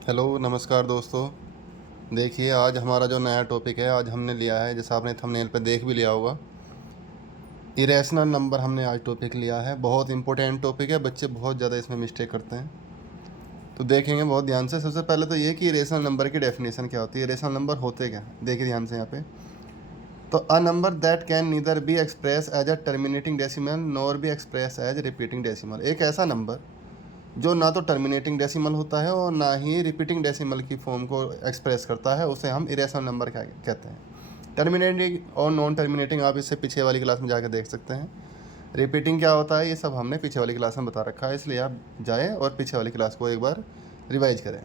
Hello नमस्कार दोस्तों। देखिए आज हमारा जो नया टॉपिक है आज हमने लिया है, जैसा आपने थंबनेल पे देख भी लिया होगा, इरेशनल नंबर हमने आज टॉपिक लिया है। बहुत इंपॉर्टेंट टॉपिक है, बच्चे बहुत ज़्यादा इसमें मिस्टेक करते हैं। तो देखेंगे बहुत ध्यान से। सबसे पहले तो ये कि इरेशनल नंबर की डेफिनेशन क्या होती है, इरेशनल नंबर होते क्या हैं। देखिए ध्यान से यहाँ पे। तो a number that can neither be express as a terminating decimal nor be express as repeating decimal. एक ऐसा नंबर जो ना तो टर्मिनेटिंग डेसिमल होता है और ना ही रिपीटिंग डेसिमल की फॉर्म को एक्सप्रेस करता है, उसे हम इरेशनल नंबर कहते हैं। टर्मिनेटिंग और नॉन टर्मिनेटिंग आप इससे पीछे वाली क्लास में जाकर देख सकते हैं। रिपीटिंग क्या होता है ये सब हमने पीछे वाली क्लास में बता रखा है, इसलिए आप जाएँ और पीछे वाली क्लास को एक बार रिवाइज करें।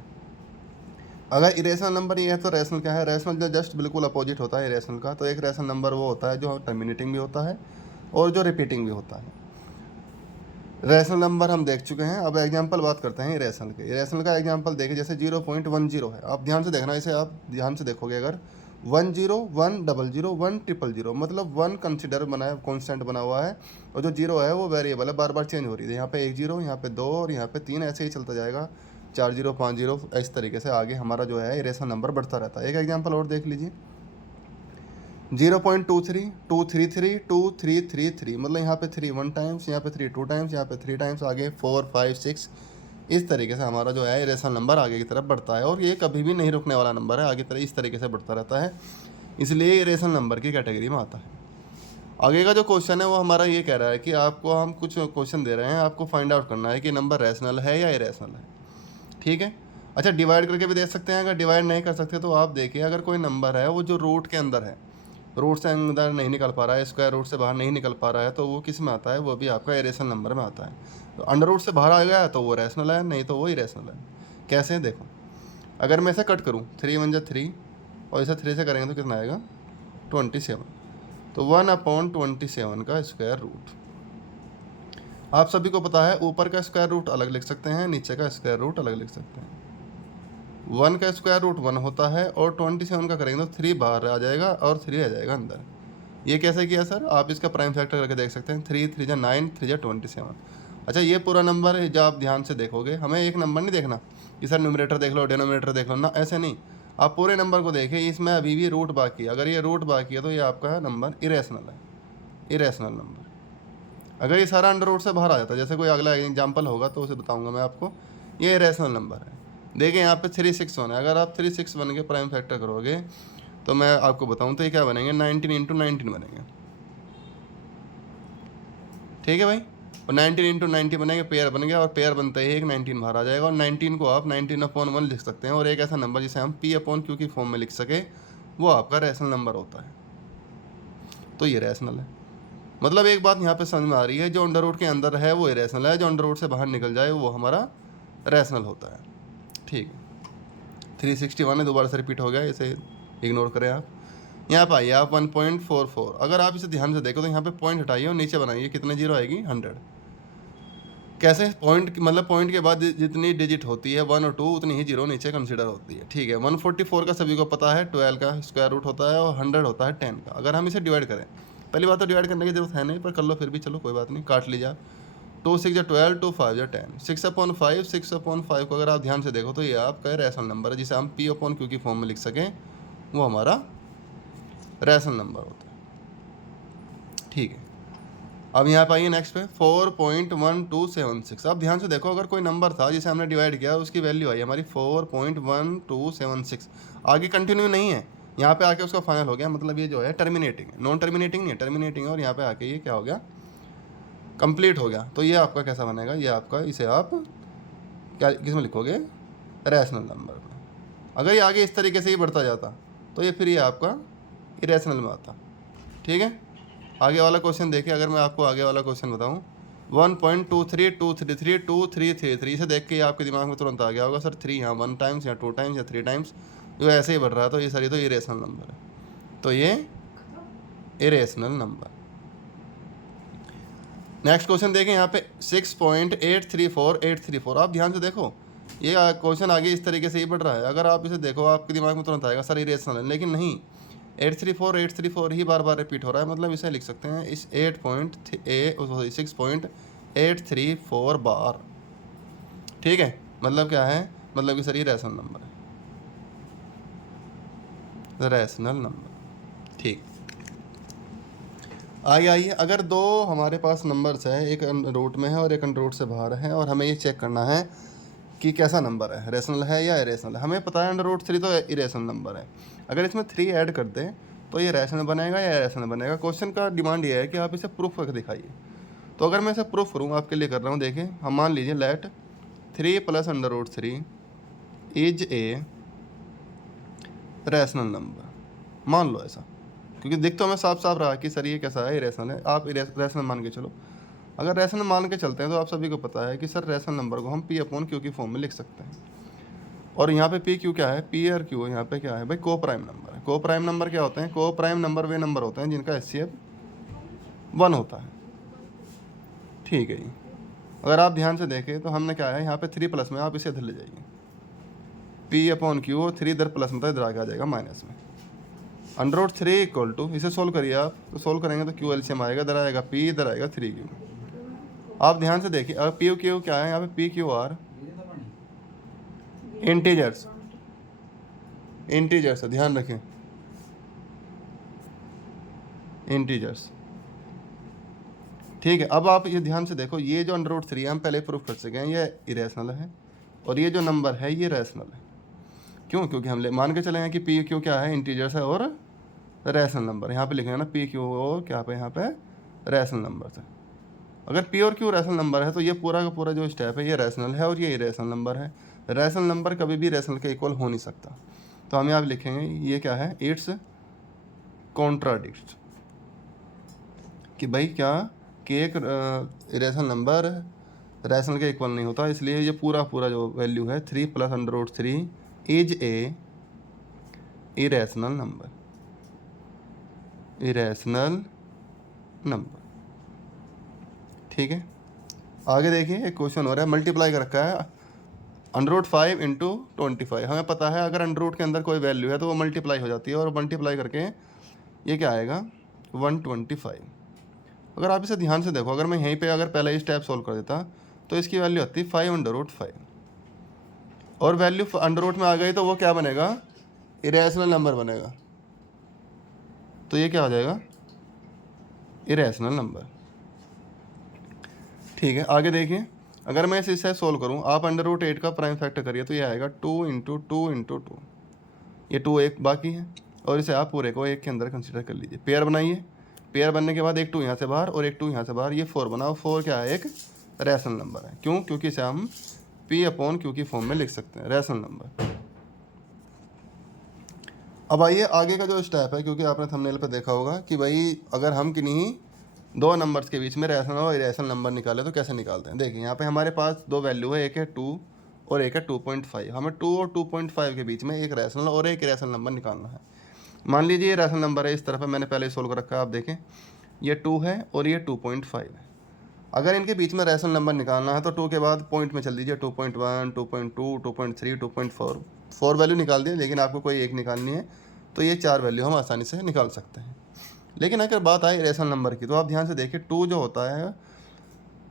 अगर इरेशनल नंबर ये है तो रैशनल क्या है। रैशनल जो जस्ट बिल्कुल अपोजिट होता है इरेशनल का। तो एक रैशनल नंबर वो होता है जो टर्मिनेटिंग भी होता है और जो रिपीटिंग भी होता है। रैशनल नंबर हम देख चुके हैं। अब एग्जांपल बात करते हैं इरेशनल के। इरेशनल का एग्जांपल देखिए, जैसे 0.10 है। आप ध्यान से देखना, इसे आप ध्यान से देखोगे अगर 10 100 100 मतलब 1 कंसिडर बना है, कॉन्स्टेंट बना हुआ है, और जो 0 है वो वेरिएबल है, बार बार चेंज हो रही है। यहाँ पे 1 0, यहाँ पे 2 और यहाँ पे 3, ऐसे ही चलता जाएगा। 4 0 5 0 इस तरीके से आगे हमारा जो है इरेशनल नंबर बढ़ता रहता है। एक एग्जाम्पल और देख लीजिए, 0.23 233 2333, मतलब यहाँ पे 3 1 टाइम्स, यहाँ पे 3 2 टाइम्स, यहाँ पे 3 टाइम्स, आगे 4 5 6। इस तरीके से हमारा जो है इरेशनल नंबर आगे की तरफ बढ़ता है, और ये कभी भी नहीं रुकने वाला नंबर है, आगे तरह इस तरीके से बढ़ता रहता है, इसलिए इरेशनल नंबर की कैटेगरी में आता है। आगे का जो क्वेश्चन है वो हमारा ये कह रहा है कि आपको हम कुछ क्वेश्चन दे रहे हैं, आपको फाइंड आउट करना है कि नंबर रैशनल है या इरेशनल है। ठीक है। अच्छा, डिवाइड करके भी दे सकते हैं। अगर डिवाइड नहीं कर सकते तो आप देखिए, अगर कोई नंबर है वो जो रूट के अंदर है, रूट से अंदर नहीं निकल पा रहा है, स्क्वायर रूट से बाहर नहीं निकल पा रहा है, तो वो किस में आता है, वो भी आपका इरेशनल नंबर में आता है। तो अंडर रूट से बाहर आ गया तो वो रैशनल है, नहीं तो वो इरेशनल है। कैसे देखो, अगर मैं इसे कट करूँ, 3 1 3, और इसे 3 से करेंगे तो कितना आएगा 27। तो 1/27 का स्क्वायर रूट। आप सभी को पता है ऊपर का स्क्वायर रूट अलग लिख सकते हैं, नीचे का स्क्वायर रूट अलग लिख सकते हैं। 1 का स्क्वायर रूट 1 होता है, और 27 का करेंगे तो 3 बाहर आ जाएगा और 3 आ जाएगा अंदर। ये कैसे किया सर, आप इसका प्राइम फैक्टर करके देख सकते हैं। 3 3 जा 9, 3 जा 27। अच्छा, ये पूरा नंबर है, जब आप ध्यान से देखोगे, हमें एक नंबर नहीं देखना कि सर न्यूमरेटर देख लो डिनोमिनेटर देख लो ना, ऐसे नहीं। आप पूरे नंबर को देखिए, इसमें अभी भी रूट बाकी है। अगर ये रूट बाकी है तो ये आपका नंबर इरेशनल है, इरेशनल नंबर। अगर ये सारा अंडर रूट से बाहर आ जाता है, जैसे कोई अगला एग्जाम्पल होगा तो उसे बताऊंगा मैं आपको, ये इरेशनल नंबर है। देखिए यहाँ पे 361 है। अगर आप 361 के प्राइम फैक्टर करोगे तो मैं आपको बताऊं तो ये क्या बनेंगे, 19 इंटू 19 बनेंगे। ठीक है भाई, और 19 इंटू 90 बनेंगे, पेयर बन गया, और पेयर बनते ही एक 19 बाहर आ जाएगा, और 19 को आप 19/1 लिख सकते हैं। और एक ऐसा नंबर जिसे हम P/Q की फॉर्म में लिख सके, वो आपका रैशनल नंबर होता है। तो ये रैशनल है। मतलब एक बात यहाँ पे समझ में आ रही है, जो अंडर रूट के अंदर है वो इरेशनल है, जो अंडर रूट से बाहर निकल जाए वो हमारा रैशनल होता है। ठीक है, 361 है, दोबारा से रिपीट हो गया, इसे इग्नोर करें आप। यहाँ पे आइए आप 1.44। अगर आप इसे ध्यान से देखो तो यहाँ पे पॉइंट हटाइए और नीचे बनाइए, कितने जीरो आएगी 100। कैसे, पॉइंट मतलब पॉइंट के बाद जितनी डिजिट होती है 1 और 2, उतनी ही जीरो नीचे कंसिडर होती है। ठीक है, 144 का सभी को पता है 12 का स्क्वायर रूट होता है, और 100 होता है 10 का। अगर हम इसे डिवाइड करें, पहली बात तो डिवाइड करने की जरूरत है नहीं, पर कर लो फिर भी, चलो कोई बात नहीं, काट लीजिए आप। 2 6 12, 2 5 10, 6/5। 6/5 को अगर आप ध्यान से देखो तो ये आपका रैशनल नंबर है, जिसे हम P/Q की फॉर्म में लिख सकें, वो हमारा रैशनल नंबर होता है। ठीक है, अब यहाँ पे आइए नेक्स्ट पे, 4.1276। अब ध्यान से देखो, अगर कोई नंबर था जिसे हमने डिवाइड किया, उसकी वैल्यू आई हमारी 4.1276। आगे कंटिन्यू नहीं है, यहाँ पे आके उसका फाइनल हो गया, मतलब ये जो है टर्मिनेटिंग है, नॉन टर्मिनेटिंग नहीं है, टर्मिनेटिंग है, और यहाँ पे आके ये क्या हो गया, कंप्लीट हो गया। तो ये आपका कैसा बनेगा, ये आपका, इसे आप क्या किस में लिखोगे, रैशनल नंबर में। अगर ये आगे इस तरीके से ही बढ़ता जाता तो ये फिर ये आपका इरेशनल में आता। ठीक है, आगे वाला क्वेश्चन देखिए। अगर मैं आपको आगे वाला क्वेश्चन बताऊं, 1.232332333, इसे देख के आपके दिमाग में तुरंत आ गया होगा, सर 3 यहाँ 1 टाइम्स या 2 टाइम्स या 3 टाइम्स, जो ऐसे ही बढ़ रहा है, तो ये सर ये तो इरेशनल नंबर है। तो ये इरेशनल नंबर। नेक्स्ट क्वेश्चन देखें, यहाँ पे 6.834834। आप ध्यान से देखो, ये क्वेश्चन आगे इस तरीके से ही बढ़ रहा है। अगर आप इसे देखो, आपके दिमाग में तुरंत आएगा सर इरेशनल है, लेकिन नहीं, 834 ही बार बार रिपीट हो रहा है, मतलब इसे लिख सकते हैं इस 6.834 बार। ठीक है, मतलब क्या है, मतलब कि सर ये रैशनल नंबर है, रैशनल नंबर। ठीक, आइए आइए, अगर दो हमारे पास नंबर्स है, एक रूट में है और एक रूट से बाहर है, और हमें ये चेक करना है कि कैसा नंबर है, रैशनल है या इरेशनल है। हमें पता है √3 तो इरेशनल नंबर है। अगर इसमें 3 ऐड कर दें तो ये रैशनल बनेगा या इरेशनल बनेगा। क्वेश्चन का डिमांड ये है कि आप इसे प्रूफ करके दिखाइए। तो अगर मैं इसे प्रूफ करूँ, आपके लिए कर रहा हूँ, देखिए हम मान लीजिए let 3 + √3 is a rational number. मान लो ऐसा, क्योंकि दिख तो हमें साफ साफ रहा कि सर ये कैसा है, इरेशनल है। आप रैशनल मान के चलो। अगर रैशनल मान के चलते हैं तो आप सभी को पता है कि सर रैशनल नंबर को हम P/Q की फॉर्म में लिख सकते हैं। और यहाँ पे P Q क्या है, P और Q यहाँ पे क्या है भाई, को प्राइम नंबर है। को प्राइम नंबर क्या होते हैं, को प्राइम नंबर वे नंबर होते हैं जिनका HCF 1 होता है। ठीक है जी। अगर आप ध्यान से देखें तो हमने क्या है यहाँ पे 3+ में, आप इसे इधर ले जाइए, P/Q 3 इधर प्लस में, तो इधर आगे आ जाएगा माइनस में। √3 = इसे सोल्व करिए आप, तो सोल्व करेंगे तो Q एलसीएम आएगा, इधर आएगा P, इधर आएगा 3Q। आप ध्यान से देखिए, अब P/Q क्या है, यहाँ पे PQR इंटीजर्स, इंटीजर्स है, ध्यान रखें, इंटीजर्स। ठीक है, अब आप ये ध्यान से देखो, ये जो √3 हम पहले प्रूफ कर चुके हैं, ये इरेशनल है, और ये जो नंबर है ये रैशनल है। क्यों, क्योंकि हम मान के चले हैं कि PQ क्या है, इंटीजर्स है और रैशनल नंबर। यहाँ पे लिखे हैं ना PQ और क्या पे, यहाँ पे रैशनल नंबर है। अगर P और Q रैशनल नंबर है तो ये पूरा का पूरा जो स्टेप है ये रैशनल है और ये इरेशनल नंबर है। रैशनल नंबर कभी भी रैशनल के इक्वल हो नहीं सकता। तो हम यहाँ पे लिखेंगे ये क्या है, इट्स कॉन्ट्राडिक्ट, कि भाई क्या कि एक इरेशनल नंबर रैशनल के इक्वल नहीं होता। इसलिए ये पूरा पूरा जो वैल्यू है 3 + √3 is A irrational number, irrational number. ठीक है, आगे देखिए एक क्वेश्चन हो रहा है, मल्टीप्लाई कर रखा है √5 × 25। हमें पता है अगर √ के अंदर कोई वैल्यू है तो वो मल्टीप्लाई हो जाती है, और मल्टीप्लाई करके ये क्या आएगा 125। अगर आप इसे ध्यान से देखो, अगर मैं यहीं पे अगर पहले ही स्टेप सोल्व कर देता तो इसकी वैल्यू आती 5 √5, और वैल्यू √ में आ गई तो वो क्या बनेगा, इरेशनल नंबर बनेगा। तो ये क्या हो जाएगा, इरेशनल नंबर। ठीक है, आगे देखिए, अगर मैं इसे सोल्व करूं, आप √8 का प्राइम फैक्टर करिए तो ये आएगा 2 × 2 × 2। ये 2 एक बाकी है, और इसे आप पूरे को एक के अंदर कंसीडर कर लीजिए। पेयर बनाइए, पेयर बनने के बाद एक 2 यहाँ से बाहर और एक 2 यहाँ से बाहर, ये 4 बना। 4 क्या है, एक रैशनल नंबर है। क्यों, क्योंकि इसे हम P/Q की फॉर्म में लिख सकते हैं, रैशनल नंबर। अब आइए आगे का जो स्टेप है, क्योंकि आपने थंबनेल पे देखा होगा कि भाई अगर हम किन्हीं दो नंबर्स के बीच में रैशनल और इरेशनल नंबर निकाले तो कैसे निकालते हैं। देखिए यहाँ पे हमारे पास दो वैल्यू है, एक है 2 और एक है 2.5। हमें 2 और 2.5 के बीच में एक रैशनल और एक इरेशनल नंबर निकालना है। मान लीजिए ये रैशनल नंबर है, इस तरफ है, मैंने पहले सोल्व कर रखा है। आप देखें ये 2 है और ये 2.5 है। अगर इनके बीच में रैशनल नंबर निकालना है तो 2 के बाद पॉइंट में चल दीजिए, 2.1, 2.2, 2.3, 2.4, 4 वैल्यू निकाल दिए। लेकिन आपको कोई एक निकालनी है तो ये 4 वैल्यू हम आसानी से निकाल सकते हैं। लेकिन अगर बात आए इरेशनल नंबर की, तो आप ध्यान से देखिए 2 जो होता है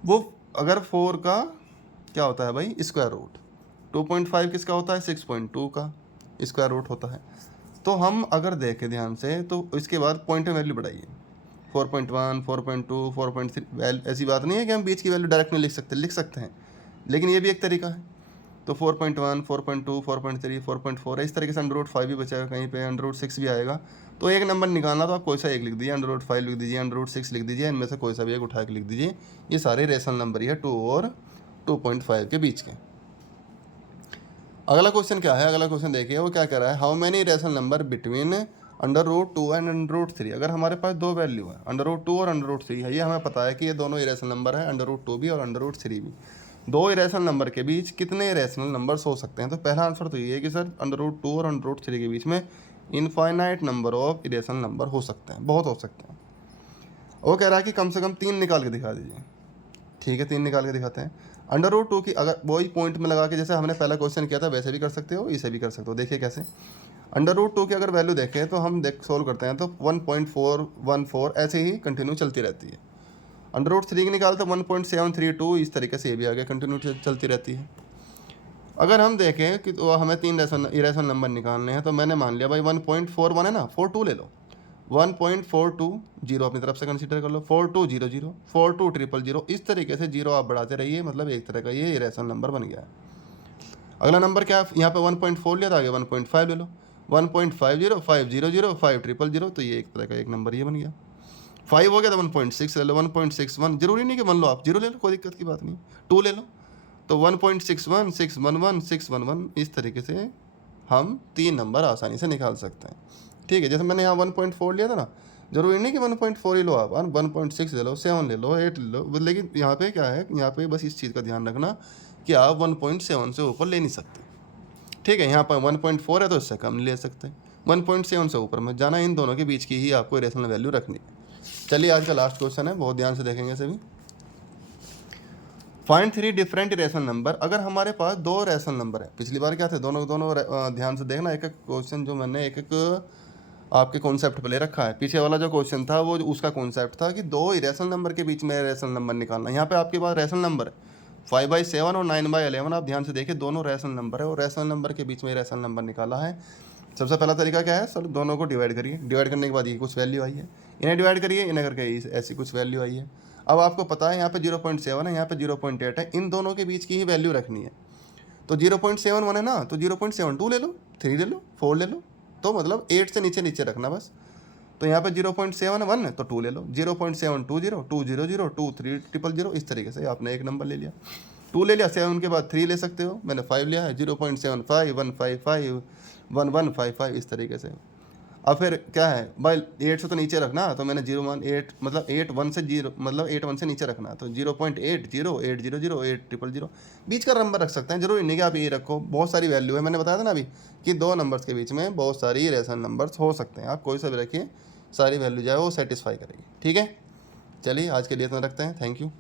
वो अगर 4 का क्या होता है भाई, स्क्वायर रूट। 2.5 किसका होता है, 6.2 का स्क्वायर रूट होता है। तो हम अगर देखें ध्यान से तो इसके बाद पॉइंट में वैल्यू बढ़ाइए, 4.1, 4.2, 4.3। ऐसी बात नहीं है कि हम बीच की वैल्यू डायरेक्ट नहीं लिख सकते हैं, लेकिन ये भी एक तरीका है। तो 4.1, 4.2, 4.3, 4.4 है। इस तरीके से √5 भी बचेगा, कहीं पे √6 भी आएगा। तो एक नंबर निकालना तो आप कोई सा एक लिख दीजिए, √5 लिख दीजिए, √6 लिख दीजिए, इनमें से कोई सा भी एक उठा के लिख दीजिए। ये सारे रेशनल नंबर ही है 2 और 2.5 के बीच के। अगला क्वेश्चन क्या है, अगला क्वेश्चन देखिए वो क्या कह रहा है, how many rational number between √2 and √3। अगर हमारे पास दो वैल्यू है, √2 और √3 है, ये हमें पता है कि ये दोनों इरेशनल नंबर है, √2 भी और √3 भी। दो इरेशनल नंबर के बीच कितने इरेशनल नंबर्स हो सकते हैं। तो पहला आंसर तो ये है कि सर √2 और √3 के बीच में infinite number of irrational number हो सकते हैं, बहुत हो सकते हैं। वो कह रहा है कि कम से कम 3 निकाल के दिखा दीजिए। ठीक है, 3 निकाल के दिखाते हैं। √2 की अगर वही पॉइंट में लगा के जैसे हमने पहला क्वेश्चन किया था वैसे भी कर सकते हो, इसे भी कर सकते हो। देखिए कैसे, √2 की अगर वैल्यू देखें तो हम सोल्व करते हैं तो 1.414 ऐसे ही कंटिन्यू चलती रहती है। √3 की निकालते 1.732, इस तरीके से ये भी आगे कंटिन्यू चलती रहती है। अगर हम देखें कि तो हमें 3 इरेशनल नंबर निकालने हैं, तो मैंने मान लिया भाई 1.41 है ना, 42 ले लो, 1.420 अपनी तरफ से कंसीडर कर लो, 4200, 42000, इस तरीके से जीरो आप बढ़ाते रहिए, मतलब एक तरह का ये इरेशनल नंबर बन गया है। अगला नंबर क्या है, यहाँ पे 1.4 लिया था, आगे 1.5 ले लो, 1.50, 500, 5000, तो ये एक तरह का एक नंबर ये बन गया। 5 हो गया तो 1.6 ले लो, 1.61, जरूरी नहीं कि 1 लो, आप 0 ले लो, कोई दिक्कत की बात नहीं, 2 ले लो, तो 1.61, 611, 611, इस तरीके से हम 3 नंबर आसानी से निकाल सकते हैं। ठीक है, जैसे मैंने यहाँ 1.4 लिया था ना, जरूरी नहीं कि 1.4 ही लो आप, 1.6 ले लो, 7 ले लो, 8 ले लो, लेकिन यहाँ पे क्या है, यहाँ पे बस इस चीज़ का ध्यान रखना कि आप 1.7 से ऊपर ले नहीं सकते। ठीक है, यहाँ पर 1.4 है तो इससे कम ले सकते हैं, 1.7 से ऊपर मत जाना, इन दोनों के बीच की ही आपको रेशनल वैल्यू रखनी है। चलिए आज का लास्ट क्वेश्चन है, बहुत ध्यान से देखेंगे इसे भी। Find 3 different rational number. अगर हमारे पास 2 रेशनल नंबर है, पिछली बार क्या थे, दोनों ध्यान से देखना, एक एक क्वेश्चन जो मैंने एक आपके कॉन्सेप्ट पे ले रखा है। पीछे वाला जो क्वेश्चन था वो उसका कॉन्सेप्ट था कि 2 इरेशनल नंबर के बीच में रेशनल नंबर निकालना। यहाँ पे आपके पास रेशनल नंबर है 5/7 और 9/11, आप ध्यान से देखिए, दोनों रेशनल नंबर है और रेशनल नंबर के बीच में रेशनल नंबर निकाला है। सबसे पहला तरीका क्या है, सब दोनों को डिवाइड करिए, डिवाइड करने के बाद ये कुछ वैल्यू आई है, इन्हें डिवाइड करिए, इन्हें करके ऐसी कुछ वैल्यू आई है। अब आपको पता है यहाँ पे 0.7 है, यहाँ पे 0.8 है, इन दोनों के बीच की ही वैल्यू रखनी है। तो 0.71 है ना, तो 0.72 ले लो, 3 ले लो, 4 ले लो, तो मतलब 8 से नीचे नीचे रखना बस। तो यहाँ पे 0.71 है तो 2 ले लो, 0.720, 200, 23000, इस तरीके से आपने एक नंबर ले लिया। 2 ले लिया, 7 के बाद 3 ले सकते हो, मैंने 5 लिया है, 0.75, 155, 1155, इस तरीके से। अब फिर क्या है भाई, 8 से तो नीचे रखना, तो मैंने 0.8 मतलब 8 से 0 मतलब 8 से नीचे रखना, तो 0.80, 800, 8000, बीच का नंबर रख सकते हैं, जरूरी नहीं कि आप ये रखो। बहुत सारी वैल्यू है, मैंने बताया था ना अभी कि 2 नंबर्स के बीच में बहुत सारी रेशनल नंबर्स हो सकते हैं, आप कोई सा भी रखिए, सारी वैल्यू जो है वो सेटिस्फाई करेगी। ठीक है, चलिए आज के लिए इतना रखते हैं, थैंक यू।